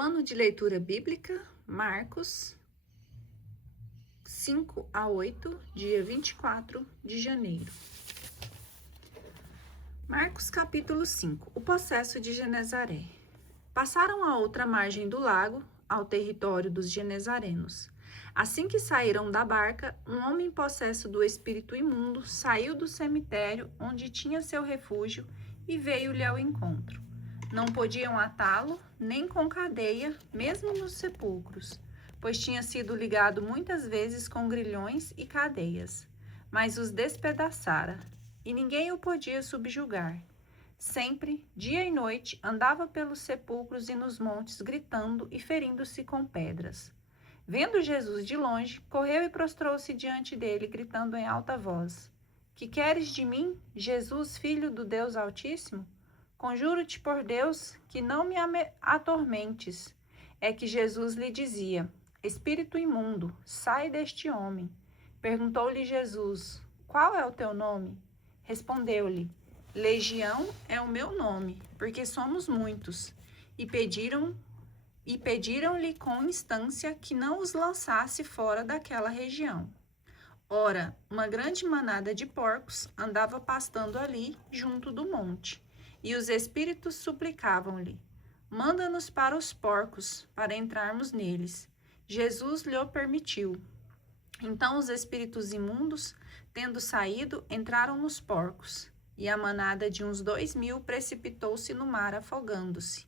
Plano de leitura bíblica, Marcos 5 a 8, dia 24 de janeiro. Marcos capítulo 5. O possesso de Genezaré. Passaram a outra margem do lago, ao território dos genezarenos. Assim que saíram da barca, um homem possesso do espírito imundo saiu do cemitério onde tinha seu refúgio e veio-lhe ao encontro. Não podiam atá-lo, nem com cadeia, mesmo nos sepulcros, pois tinha sido ligado muitas vezes com grilhões e cadeias, mas os despedaçara, e ninguém o podia subjugar. Sempre, dia e noite, andava pelos sepulcros e nos montes, gritando e ferindo-se com pedras. Vendo Jesus de longe, correu e prostrou-se diante dele, gritando em alta voz: Que queres de mim, Jesus, filho do Deus Altíssimo? Conjuro-te por Deus que não me atormentes. É que Jesus lhe dizia: Espírito imundo, sai deste homem. Perguntou-lhe Jesus: Qual é o teu nome? Respondeu-lhe: Legião é o meu nome, porque somos muitos. E pediram-lhe com instância que não os lançasse fora daquela região. Ora, uma grande manada de porcos andava pastando ali, junto do monte. E os espíritos suplicavam-lhe: Manda-nos para os porcos, para entrarmos neles. Jesus lhe o permitiu. Então os espíritos imundos, tendo saído, entraram nos porcos, e a manada de uns 2.000 precipitou-se no mar, afogando-se.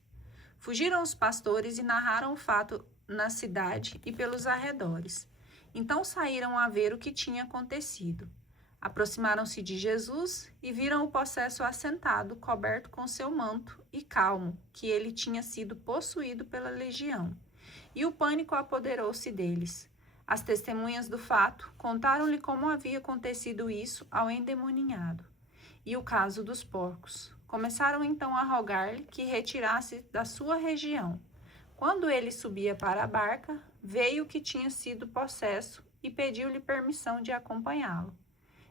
Fugiram os pastores e narraram o fato na cidade e pelos arredores. Então saíram a ver o que tinha acontecido. Aproximaram-se de Jesus e viram o possesso assentado, coberto com seu manto, e calmo, que ele tinha sido possuído pela legião. E o pânico apoderou-se deles. As testemunhas do fato contaram-lhe como havia acontecido isso ao endemoninhado. E o caso dos porcos. Começaram então a rogar-lhe que retirasse da sua região. Quando ele subia para a barca, veio o que tinha sido possesso e pediu-lhe permissão de acompanhá-lo.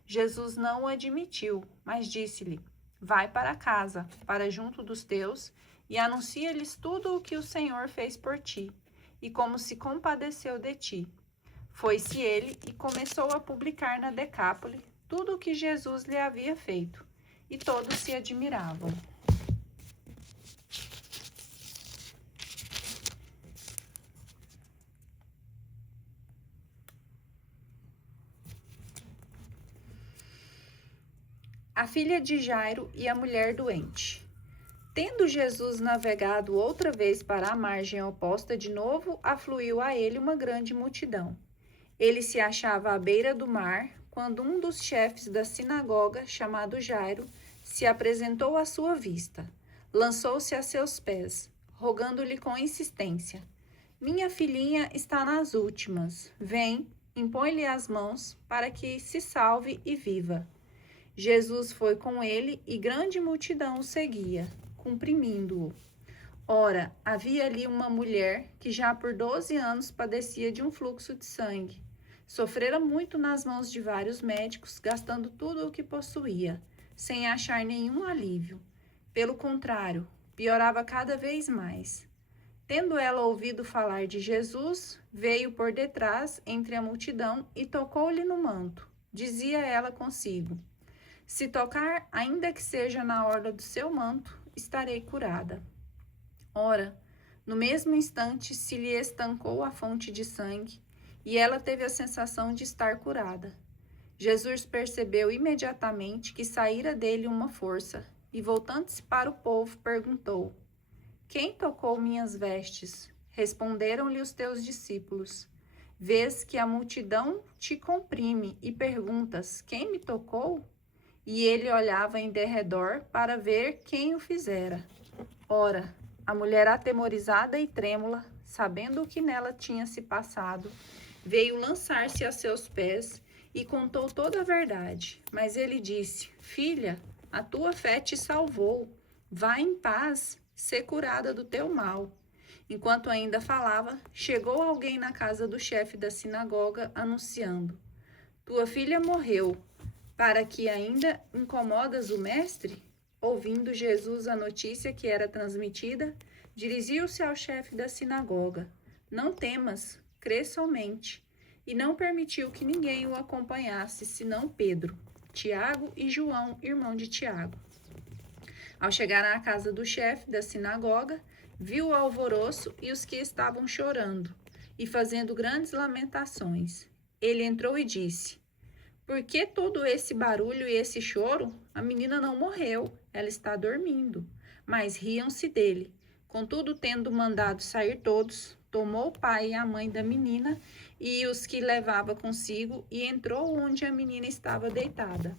Jesus não o admitiu, mas disse-lhe: Vai para casa, para junto dos teus, e anuncia-lhes tudo o que o Senhor fez por ti, e como se compadeceu de ti. Foi-se ele e começou a publicar na Decápole tudo o que Jesus lhe havia feito, e todos se admiravam. A filha de Jairo e a mulher doente. Tendo Jesus navegado outra vez para a margem oposta, de novo afluiu a ele uma grande multidão. Ele se achava à beira do mar, quando um dos chefes da sinagoga, chamado Jairo, se apresentou à sua vista. Lançou-se a seus pés, rogando-lhe com insistência: Minha filhinha está nas últimas. Vem, impõe-lhe as mãos, para que se salve e viva. Jesus foi com ele e grande multidão o seguia, comprimindo-o. Ora, havia ali uma mulher que já por 12 anos padecia de um fluxo de sangue. Sofrera muito nas mãos de vários médicos, gastando tudo o que possuía, sem achar nenhum alívio. Pelo contrário, piorava cada vez mais. Tendo ela ouvido falar de Jesus, veio por detrás, entre a multidão, e tocou-lhe no manto. Dizia ela consigo: Se tocar, ainda que seja na orla do seu manto, estarei curada. Ora, no mesmo instante se lhe estancou a fonte de sangue, e ela teve a sensação de estar curada. Jesus percebeu imediatamente que saíra dele uma força, e voltando-se para o povo, perguntou: Quem tocou minhas vestes? Responderam-lhe os teus discípulos: Vês que a multidão te comprime e perguntas: Quem me tocou? E ele olhava em derredor para ver quem o fizera. Ora, a mulher atemorizada e trêmula, sabendo o que nela tinha se passado, veio lançar-se a seus pés e contou toda a verdade. Mas ele disse: Filha, a tua fé te salvou. Vá em paz, sê curada do teu mal. Enquanto ainda falava, chegou alguém na casa do chefe da sinagoga, anunciando: Tua filha morreu. Para que ainda incomodas o mestre? Ouvindo Jesus a notícia que era transmitida, Dirigiu-se ao chefe da sinagoga: Não temas, crê somente. E não permitiu que ninguém o acompanhasse, senão Pedro, Tiago e João, irmão de Tiago. Ao chegar à casa do chefe da sinagoga, viu o alvoroço e os que estavam chorando e fazendo grandes lamentações. Ele entrou e disse: Por que todo esse barulho e esse choro? A menina não morreu, ela está dormindo. Mas riam-se dele. Contudo, tendo mandado sair todos, tomou o pai e a mãe da menina e os que levava consigo e entrou onde a menina estava deitada.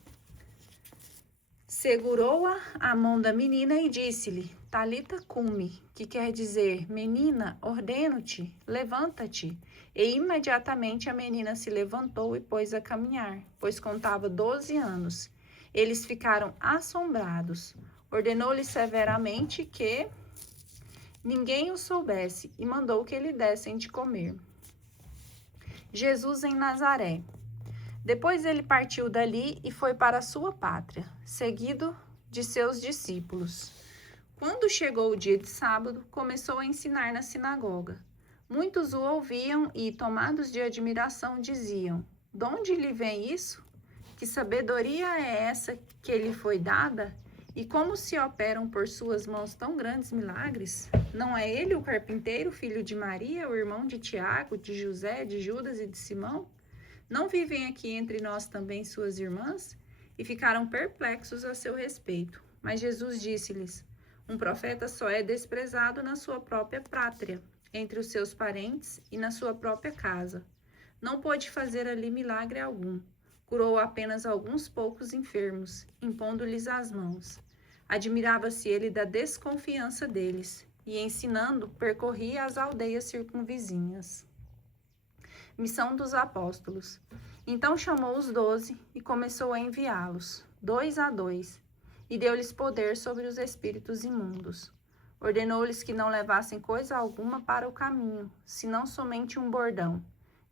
Segurou-a a mão da menina e disse-lhe: Talita cumi, que quer dizer: Menina, ordeno-te, levanta-te. E imediatamente a menina se levantou e pôs a caminhar, pois contava 12 anos. Eles ficaram assombrados. Ordenou-lhe severamente que ninguém o soubesse e mandou que lhe dessem de comer. Jesus em Nazaré. Depois ele partiu dali e foi para a sua pátria, seguido de seus discípulos. Quando chegou o dia de sábado, começou a ensinar na sinagoga. Muitos o ouviam e, tomados de admiração, diziam: De onde lhe vem isso? Que sabedoria é essa que lhe foi dada? E como se operam por suas mãos tão grandes milagres? Não é ele o carpinteiro, filho de Maria, o irmão de Tiago, de José, de Judas e de Simão? Não vivem aqui entre nós também suas irmãs? E ficaram perplexos a seu respeito. Mas Jesus disse-lhes: Um profeta só é desprezado na sua própria pátria, entre os seus parentes e na sua própria casa. Não pôde fazer ali milagre algum. Curou apenas alguns poucos enfermos, impondo-lhes as mãos. Admirava-se ele da desconfiança deles, e ensinando, percorria as aldeias circunvizinhas. Missão dos apóstolos. Então chamou os 12 e começou a enviá-los, 2 a 2, e deu-lhes poder sobre os espíritos imundos. Ordenou-lhes que não levassem coisa alguma para o caminho, senão somente um bordão,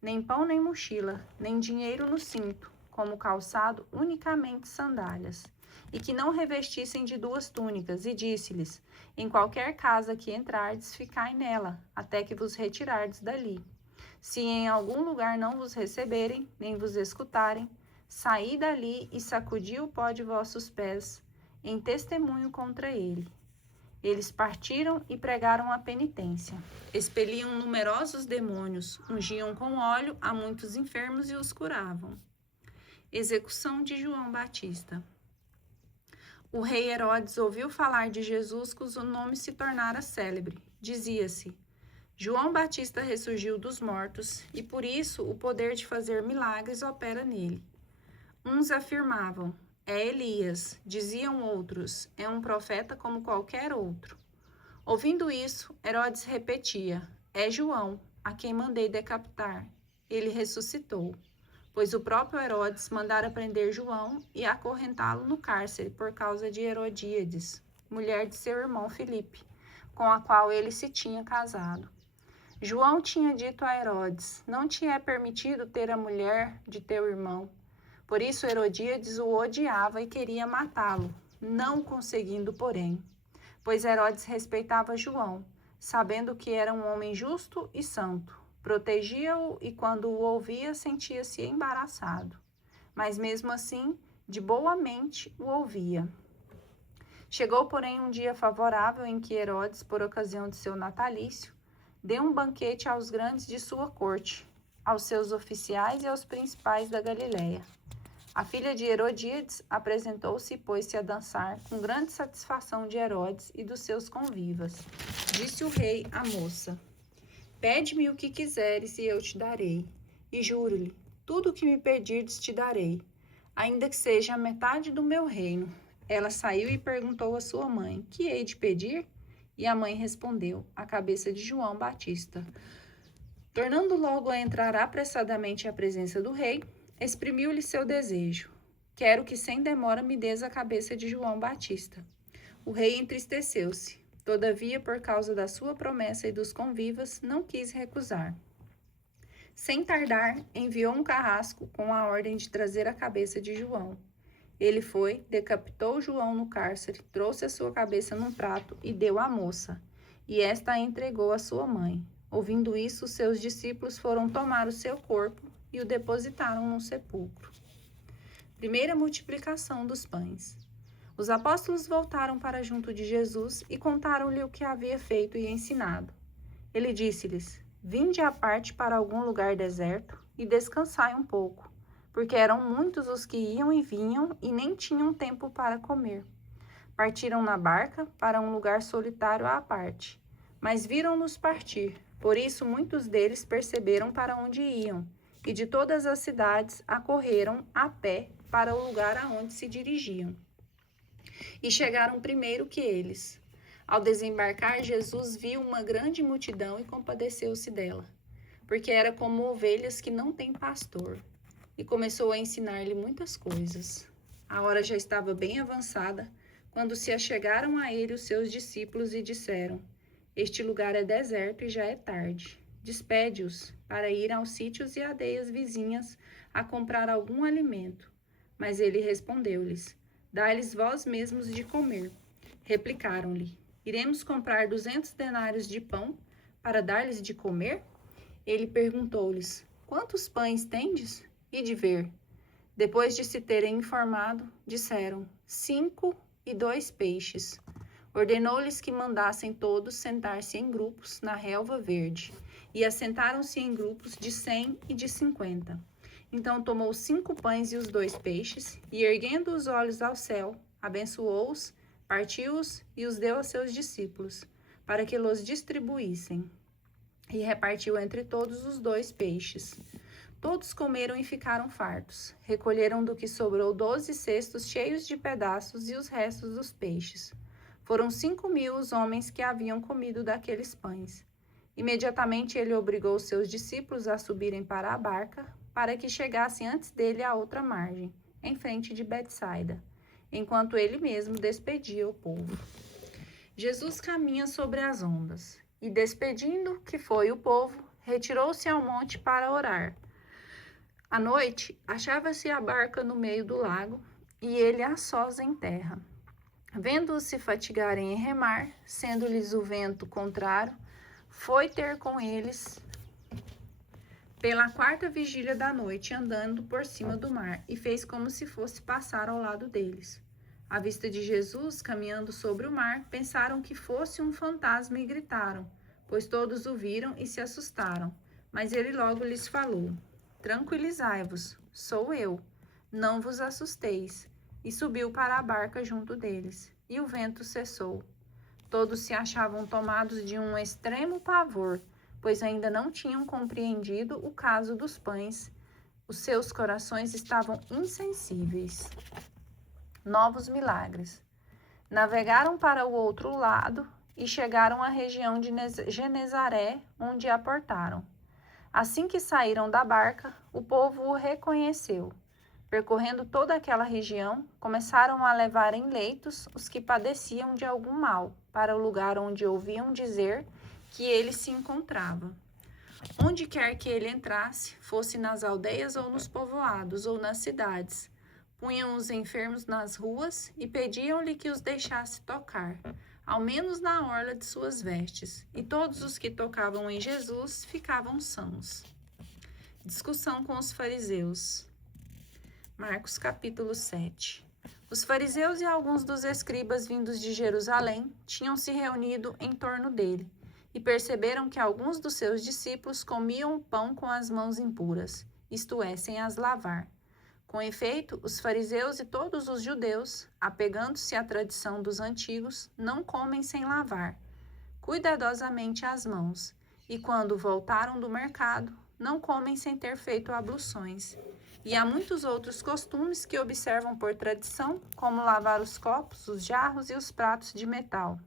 nem pão nem mochila, nem dinheiro no cinto, como calçado, unicamente sandálias, e que não revestissem de 2 túnicas, e disse-lhes: Em qualquer casa que entrardes, ficai nela, até que vos retirardes dali. Se em algum lugar não vos receberem, nem vos escutarem, saí dali e sacudi o pó de vossos pés, em testemunho contra ele. Eles partiram e pregaram a penitência. Expeliam numerosos demônios, ungiam com óleo a muitos enfermos e os curavam. Execução de João Batista. O rei Herodes ouviu falar de Jesus, cujo nome se tornara célebre. Dizia-se: João Batista ressurgiu dos mortos, e por isso o poder de fazer milagres opera nele. Uns afirmavam: É Elias. Diziam outros: É um profeta como qualquer outro. Ouvindo isso, Herodes repetia: É João, a quem mandei decapitar. Ele ressuscitou, pois o próprio Herodes mandara prender João e acorrentá-lo no cárcere por causa de Herodíades, mulher de seu irmão Filipe, com a qual ele se tinha casado. João tinha dito a Herodes: Não te é permitido ter a mulher de teu irmão. Por isso Herodíades o odiava e queria matá-lo, não conseguindo, porém. Pois Herodes respeitava João, sabendo que era um homem justo e santo. Protegia-o e, quando o ouvia, sentia-se embaraçado. Mas mesmo assim, de boa mente, o ouvia. Chegou, porém, um dia favorável em que Herodes, por ocasião de seu natalício, deu um banquete aos grandes de sua corte, aos seus oficiais e aos principais da Galiléia. A filha de Herodíades apresentou-se e pôs-se a dançar, com grande satisfação de Herodes e dos seus convivas. Disse o rei à moça: Pede-me o que quiseres e eu te darei. E juro-lhe, tudo o que me pedirdes te darei, ainda que seja a metade do meu reino. Ela saiu e perguntou à sua mãe: Que hei de pedir? E a mãe respondeu: A cabeça de João Batista. Tornando logo a entrar apressadamente à presença do rei, exprimiu-lhe seu desejo: Quero que sem demora me des a cabeça de João Batista. O rei entristeceu-se. Todavia, por causa da sua promessa e dos convivas, não quis recusar. Sem tardar, enviou um carrasco com a ordem de trazer a cabeça de João. Ele foi, decapitou João no cárcere, trouxe a sua cabeça num prato e deu à moça. e esta a entregou à sua mãe. Ouvindo isso, seus discípulos foram tomar o seu corpo e o depositaram no sepulcro. Primeira multiplicação dos pães. Os apóstolos voltaram para junto de Jesus e contaram-lhe o que havia feito e ensinado. Ele disse-lhes: Vinde à parte para algum lugar deserto e descansai um pouco, porque eram muitos os que iam e vinham e nem tinham tempo para comer. Partiram na barca para um lugar solitário à parte, mas viram-nos partir. Por isso muitos deles perceberam para onde iam, e de todas as cidades acorreram a pé para o lugar aonde se dirigiam. E chegaram primeiro que eles. Ao desembarcar, Jesus viu uma grande multidão e compadeceu-se dela, porque era como ovelhas que não têm pastor, e começou a ensinar-lhe muitas coisas. A hora já estava bem avançada, quando se achegaram a ele os seus discípulos e disseram: Este lugar é deserto e já é tarde. Despede-os para ir aos sítios e aldeias vizinhas a comprar algum alimento. Mas ele respondeu-lhes: Dai-lhes vós mesmos de comer. Replicaram-lhe: Iremos comprar 200 denários de pão para dar-lhes de comer? Ele perguntou-lhes: Quantos pães tendes? E de ver. Depois de se terem informado, disseram: 5 e 2 peixes. Ordenou-lhes que mandassem todos sentar-se em grupos na relva verde, e assentaram-se em grupos de 100 e de 50. Então tomou 5 pães e os 2 peixes, e erguendo os olhos ao céu, abençoou-os, partiu-os e os deu a seus discípulos, para que los distribuíssem. E repartiu entre todos os 2 peixes. Todos comeram e ficaram fartos. Recolheram do que sobrou 12 cestos cheios de pedaços e os restos dos peixes. Foram 5.000 os homens que haviam comido daqueles pães. Imediatamente ele obrigou os seus discípulos a subirem para a barca, para que chegassem antes dele à outra margem, em frente de Betsaida, enquanto ele mesmo despedia o povo. Jesus caminha sobre as ondas, e despedindo que foi o povo, retirou-se ao monte para orar. À noite, achava-se a barca no meio do lago, e ele a sós em terra. Vendo-os se fatigarem em remar, sendo-lhes o vento contrário, foi ter com eles pela 4ª vigília da noite, andando por cima do mar, e fez como se fosse passar ao lado deles. À vista de Jesus, caminhando sobre o mar, pensaram que fosse um fantasma e gritaram, pois todos o viram e se assustaram. Mas ele logo lhes falou: Tranquilizai-vos, sou eu, não vos assusteis. E subiu para a barca junto deles, e o vento cessou. Todos se achavam tomados de um extremo pavor, pois ainda não tinham compreendido o caso dos pães. Os seus corações estavam insensíveis. Novos milagres. Navegaram para o outro lado e chegaram à região de Genezaré, onde aportaram. Assim que saíram da barca, o povo o reconheceu. Percorrendo toda aquela região, começaram a levar em leitos os que padeciam de algum mal, para o lugar onde ouviam dizer que ele se encontrava. Onde quer que ele entrasse, fosse nas aldeias ou nos povoados ou nas cidades, punham os enfermos nas ruas e pediam-lhe que os deixasse tocar, ao menos na orla de suas vestes, e todos os que tocavam em Jesus ficavam sãos. Discussão com os fariseus. Marcos capítulo 7. Os fariseus e alguns dos escribas vindos de Jerusalém tinham se reunido em torno dele e perceberam que alguns dos seus discípulos comiam o pão com as mãos impuras, isto é, sem as lavar. Com efeito, os fariseus e todos os judeus, apegando-se à tradição dos antigos, não comem sem lavar cuidadosamente as mãos, e quando voltaram do mercado, não comem sem ter feito abluções. E há muitos outros costumes que observam por tradição, como lavar os copos, os jarros e os pratos de metal.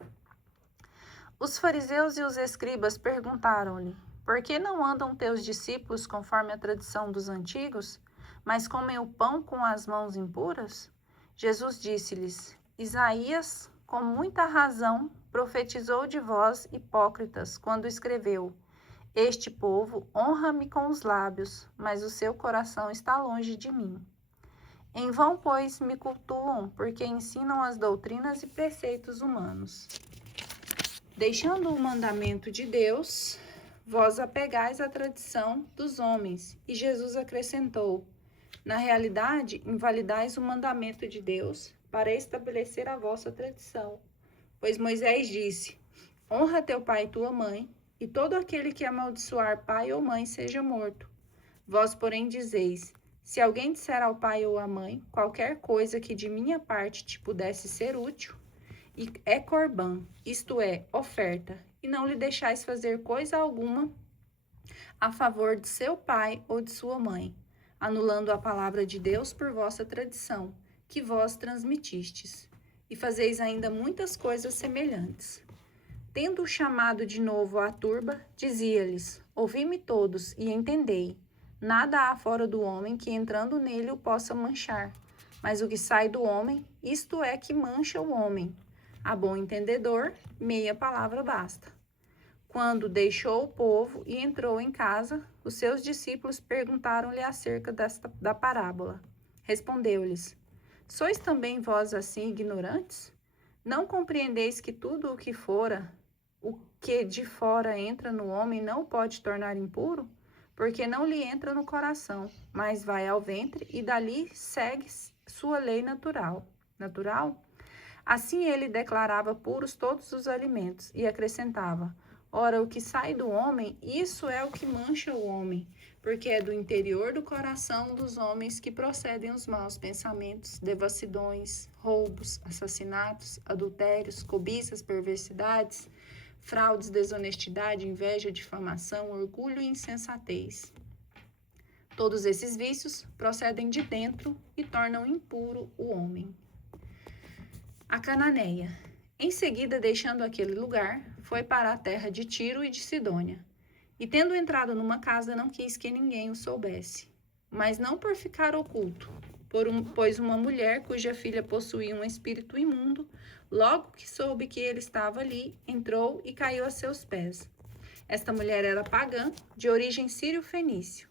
Os fariseus e os escribas perguntaram-lhe: Por que não andam teus discípulos conforme a tradição dos antigos, mas comem o pão com as mãos impuras? Jesus disse-lhes: Isaías, com muita razão, profetizou de vós, hipócritas, quando escreveu: Este povo honra-me com os lábios, mas o seu coração está longe de mim. Em vão, pois, me cultuam, porque ensinam as doutrinas e preceitos humanos. Deixando o mandamento de Deus, vós apegais à tradição dos homens. E Jesus acrescentou: na realidade, invalidais o mandamento de Deus para estabelecer a vossa tradição. Pois Moisés disse: honra teu pai e tua mãe, e todo aquele que amaldiçoar pai ou mãe seja morto. Vós, porém, dizeis: se alguém disser ao pai ou à mãe qualquer coisa que de minha parte te pudesse ser útil, e é corbã, isto é, oferta, e não lhe deixais fazer coisa alguma a favor de seu pai ou de sua mãe, anulando a palavra de Deus por vossa tradição, que vós transmitistes, e fazeis ainda muitas coisas semelhantes. Tendo chamado de novo a turba, dizia-lhes: ouvi-me todos e entendei. Nada há fora do homem que entrando nele o possa manchar, mas o que sai do homem, isto é que mancha o homem. A bom entendedor, meia palavra basta. Quando deixou o povo e entrou em casa, os seus discípulos perguntaram-lhe acerca da parábola. Respondeu-lhes: sois também vós assim ignorantes? Não compreendeis que tudo o que de fora entra no homem não o pode tornar impuro? Porque não lhe entra no coração, mas vai ao ventre e dali segue sua lei natural. Assim ele declarava puros todos os alimentos e acrescentava: ora, o que sai do homem, isso é o que mancha o homem, porque é do interior do coração dos homens que procedem os maus pensamentos, devassidões, roubos, assassinatos, adultérios, cobiças, perversidades, fraudes, desonestidade, inveja, difamação, orgulho e insensatez. Todos esses vícios procedem de dentro e tornam impuro o homem. A cananeia. Em seguida, deixando aquele lugar, foi para a terra de Tiro e de Sidônia. E tendo entrado numa casa, não quis que ninguém o soubesse, mas não por ficar oculto, pois uma mulher cuja filha possuía um espírito imundo, logo que soube que ele estava ali, entrou e caiu a seus pés. Esta mulher era pagã, de origem sírio-fenício.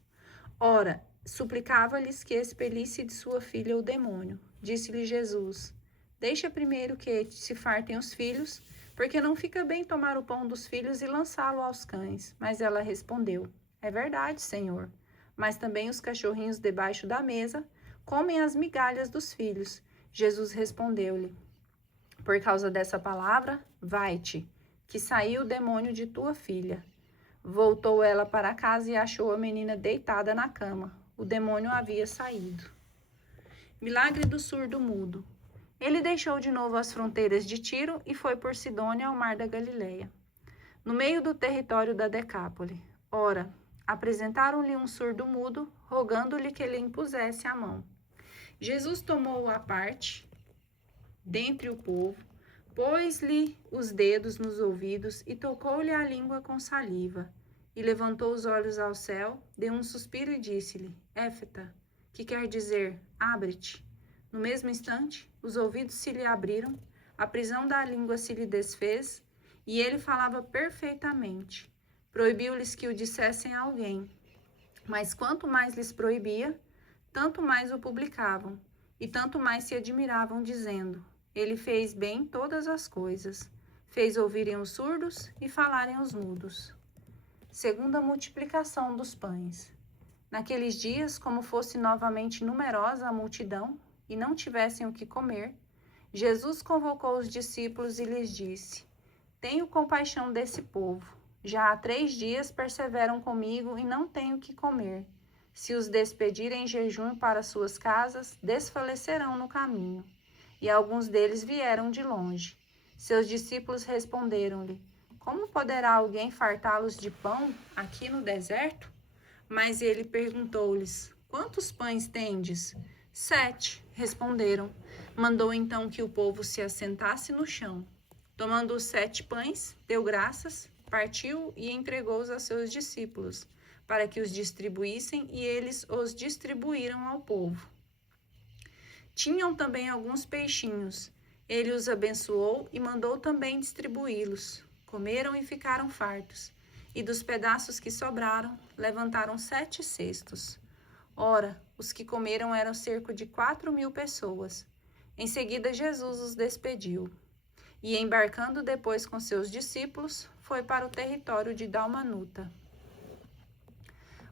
Ora, suplicava-lhes que expelisse de sua filha o demônio. Disse-lhe Jesus: deixa primeiro que se fartem os filhos, porque não fica bem tomar o pão dos filhos e lançá-lo aos cães. Mas ela respondeu: é verdade, Senhor, mas também os cachorrinhos debaixo da mesa comem as migalhas dos filhos. Jesus respondeu-lhe: por causa dessa palavra, vai-te, que saiu o demônio de tua filha. Voltou ela para casa e achou a menina deitada na cama. O demônio havia saído. Milagre do surdo-mudo. Ele deixou de novo as fronteiras de Tiro e foi por Sidônia ao mar da Galileia, no meio do território da Decápole. Ora, apresentaram-lhe um surdo-mudo, rogando-lhe que lhe impusesse a mão. Jesus tomou-o à parte, dentre o povo, pôs-lhe os dedos nos ouvidos e tocou-lhe a língua com saliva. E levantou os olhos ao céu, deu um suspiro e disse-lhe: Éfeta, que quer dizer, abre-te. No mesmo instante, os ouvidos se lhe abriram, a prisão da língua se lhe desfez, e ele falava perfeitamente. Proibiu-lhes que o dissessem a alguém. Mas quanto mais lhes proibia, tanto mais o publicavam, e tanto mais se admiravam, dizendo: ele fez bem todas as coisas. Fez ouvirem os surdos e falarem os mudos. Segunda multiplicação dos pães. Naqueles dias, como fosse novamente numerosa a multidão, e não tivessem o que comer, Jesus convocou os discípulos e lhes disse: tenho compaixão desse povo. Já há 3 dias perseveram comigo e não têm o que comer. Se os despedirem em jejum para suas casas, desfalecerão no caminho. E alguns deles vieram de longe. Seus discípulos responderam-lhe: como poderá alguém fartá-los de pão aqui no deserto? Mas ele perguntou-lhes: quantos pães tendes? 7, responderam. Mandou então que o povo se assentasse no chão. Tomando os 7 pães, deu graças, partiu e entregou-os a seus discípulos, para que os distribuíssem, e eles os distribuíram ao povo. Tinham também alguns peixinhos. Ele os abençoou e mandou também distribuí-los. Comeram e ficaram fartos. E dos pedaços que sobraram, levantaram 7 cestos. Ora, os que comeram eram cerca de 4.000 pessoas. Em seguida, Jesus os despediu. e, embarcando depois com seus discípulos, foi para o território de Dalmanuta.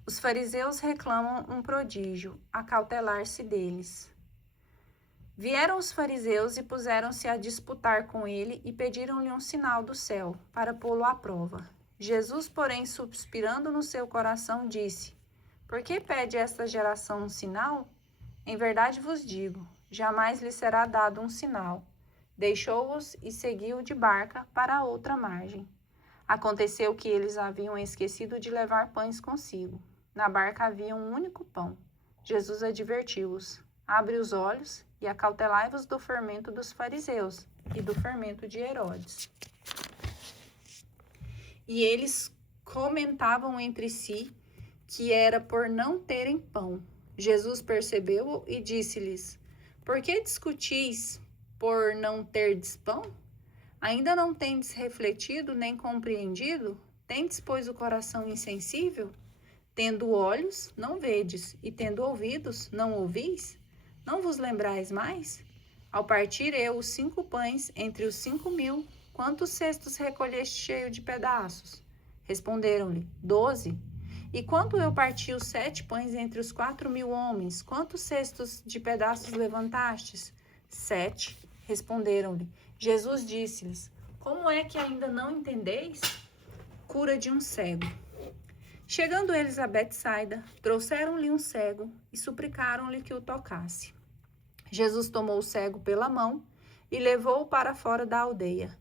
Os fariseus reclamam um prodígio, a cautelar-se deles. Vieram os fariseus e puseram-se a disputar com ele e pediram-lhe um sinal do céu, para pô-lo à prova. Jesus, porém, suspirando no seu coração, disse: Por que pede esta geração um sinal? Em verdade vos digo, jamais lhe será dado um sinal. Deixou-os e seguiu de barca para a outra margem. Aconteceu que eles haviam esquecido de levar pães consigo. Na barca havia um único pão. Jesus advertiu-os: Abre os olhos e acautelai-vos do fermento dos fariseus e do fermento de Herodes. E eles comentavam entre si que era por não terem pão. Jesus percebeu-o e disse-lhes: Por que discutis por não terdes pão? Ainda não tendes refletido nem compreendido? Tendes, pois, o coração insensível? Tendo olhos, não vedes, e tendo ouvidos, não ouvis? Não vos lembrais mais? Ao partir eu os 5 pães entre os 5.000, quantos cestos recolheste cheio de pedaços? Responderam-lhe: 12. E quando eu parti os 7 pães entre os 4.000 homens, quantos cestos de pedaços levantastes? 7. Responderam-lhe. Jesus disse-lhes: Como é que ainda não entendeis? Cura de um cego. Chegando eles a Betsaida, trouxeram-lhe um cego e suplicaram-lhe que o tocasse. Jesus tomou o cego pela mão e levou-o para fora da aldeia.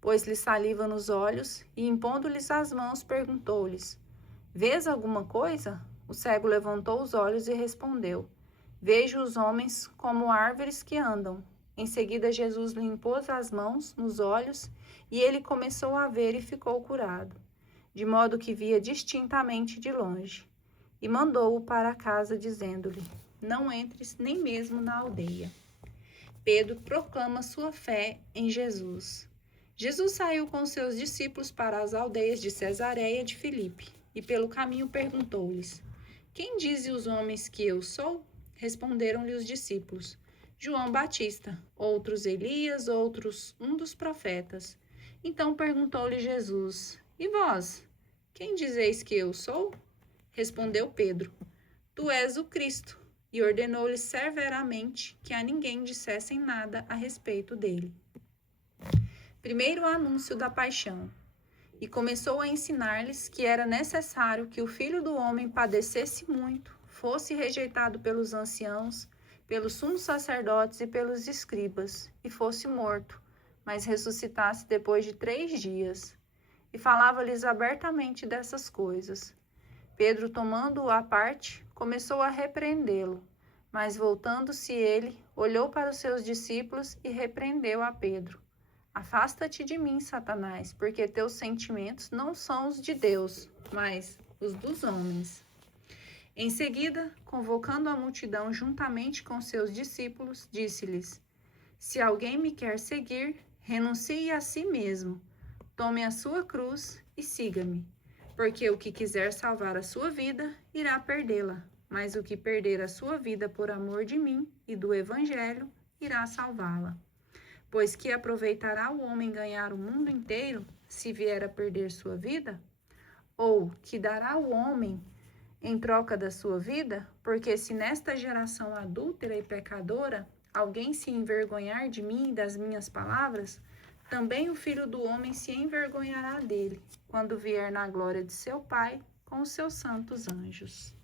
Pôs-lhe saliva nos olhos e, impondo-lhes as mãos, perguntou-lhes: Vês alguma coisa? O cego levantou os olhos e respondeu: Vejo os homens como árvores que andam. Em seguida, Jesus lhe impôs as mãos nos olhos e ele começou a ver e ficou curado, de modo que via distintamente de longe. E mandou-o para casa, dizendo-lhe: Não entres nem mesmo na aldeia. Pedro proclama sua fé em Jesus. Jesus saiu com seus discípulos para as aldeias de Cesareia de Filipe, e pelo caminho perguntou-lhes: Quem dizem os homens que eu sou? Responderam-lhe os discípulos: João Batista, outros Elias, outros um dos profetas. Então perguntou-lhe Jesus: E vós, quem dizeis que eu sou? Respondeu Pedro: Tu és o Cristo. E ordenou-lhes severamente que a ninguém dissessem nada a respeito dele. Primeiro anúncio da paixão. E começou a ensinar-lhes que era necessário que o Filho do Homem padecesse muito, fosse rejeitado pelos anciãos, pelos sumos sacerdotes e pelos escribas, e fosse morto, mas ressuscitasse depois de 3 dias. E falava-lhes abertamente dessas coisas. Pedro, tomando-o à parte, começou a repreendê-lo, mas voltando-se ele, olhou para os seus discípulos e repreendeu a Pedro. Afasta-te de mim, Satanás, porque teus sentimentos não são os de Deus, mas os dos homens. Em seguida, convocando a multidão juntamente com seus discípulos, disse-lhes: Se alguém me quer seguir, renuncie a si mesmo, tome a sua cruz e siga-me. Porque o que quiser salvar a sua vida, irá perdê-la, mas o que perder a sua vida por amor de mim e do Evangelho, irá salvá-la. Pois que aproveitará o homem ganhar o mundo inteiro, se vier a perder sua vida? Ou que dará o homem em troca da sua vida? Porque se nesta geração adúltera e pecadora, alguém se envergonhar de mim e das minhas palavras, também o Filho do Homem se envergonhará dele, quando vier na glória de seu Pai com os seus santos anjos.